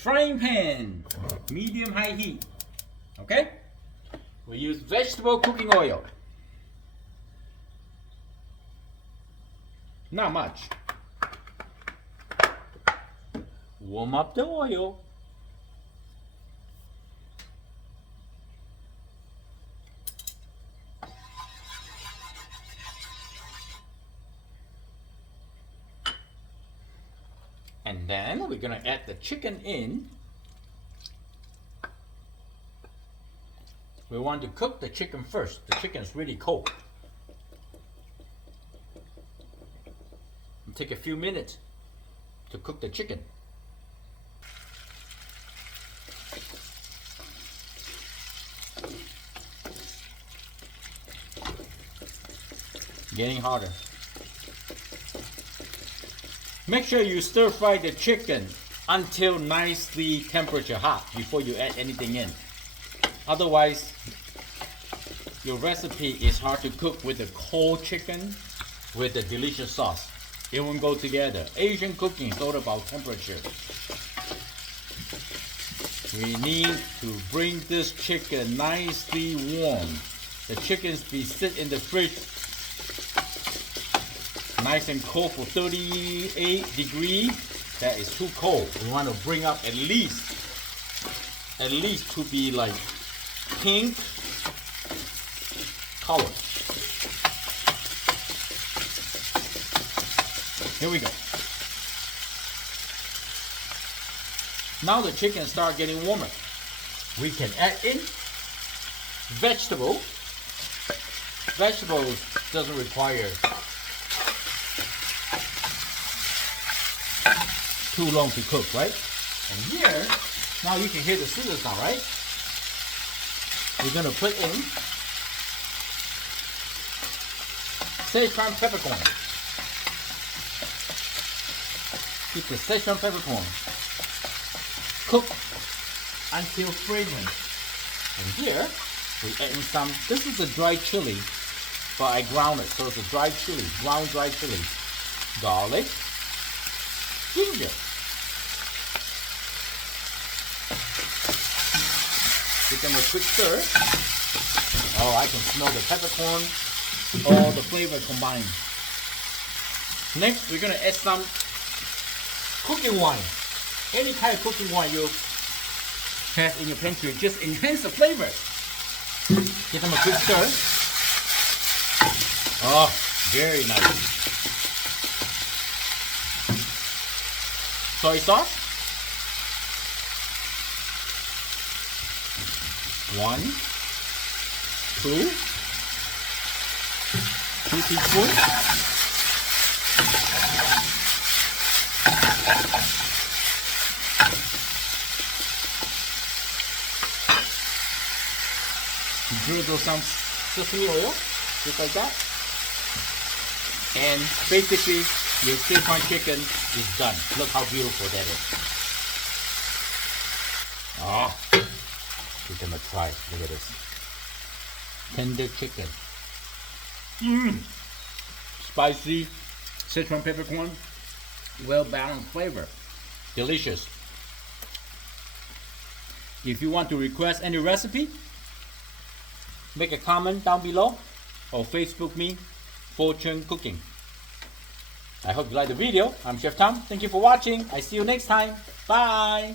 frying pan, medium high heat. Okay? We use vegetable cooking oil. Not much. Warm up the oil. And then we're gonna add the chicken in. We want to cook the chicken first. The chicken is really cold. It'll take a few minutes to cook the chicken. Getting hotter. Make sure you stir fry the chicken until nicely temperature hot before you add anything in. Otherwise, your recipe is hard to cook with the cold chicken with the delicious sauce. It won't go together. Asian cooking is all about temperature. We need to bring this chicken nicely warm. The chickens be sit in the fridge nice and cold for 38 degrees. That is too cold. We want to bring up at least to be like pink color. Here we go. Now the chicken start getting warmer. We can add in vegetables. Vegetables doesn't require too long to cook, right? And here, now you can hear the sizzle sound, right? We're gonna put in Szechuan peppercorn. Keep the Szechuan peppercorn cook until fragrant. And here, we add in some, this is a dry chili, but I ground it, so it's a dry chili, ground dry chili. Garlic, ginger. Give them a quick stir. Oh, I can smell the peppercorn, all the flavor combined. Next, we're gonna add some cooking wine. Any kind of cooking wine you have in your pantry, just enhance the flavor. Give them a quick stir. Oh, very nice. Soy sauce. 1, 2 teaspoons. Drizzle some sesame oil, just like that. And basically, your Szechuan chicken is done. Look how beautiful that is. Ah. Give them a try. Look at this. Tender chicken. Spicy Szechuan peppercorn. Well balanced flavor. Delicious. If you want to request any recipe, make a comment down below or Facebook me, Fortune Cooking. I hope you liked the video. I'm Chef Tom. Thank you for watching. I see you next time. Bye.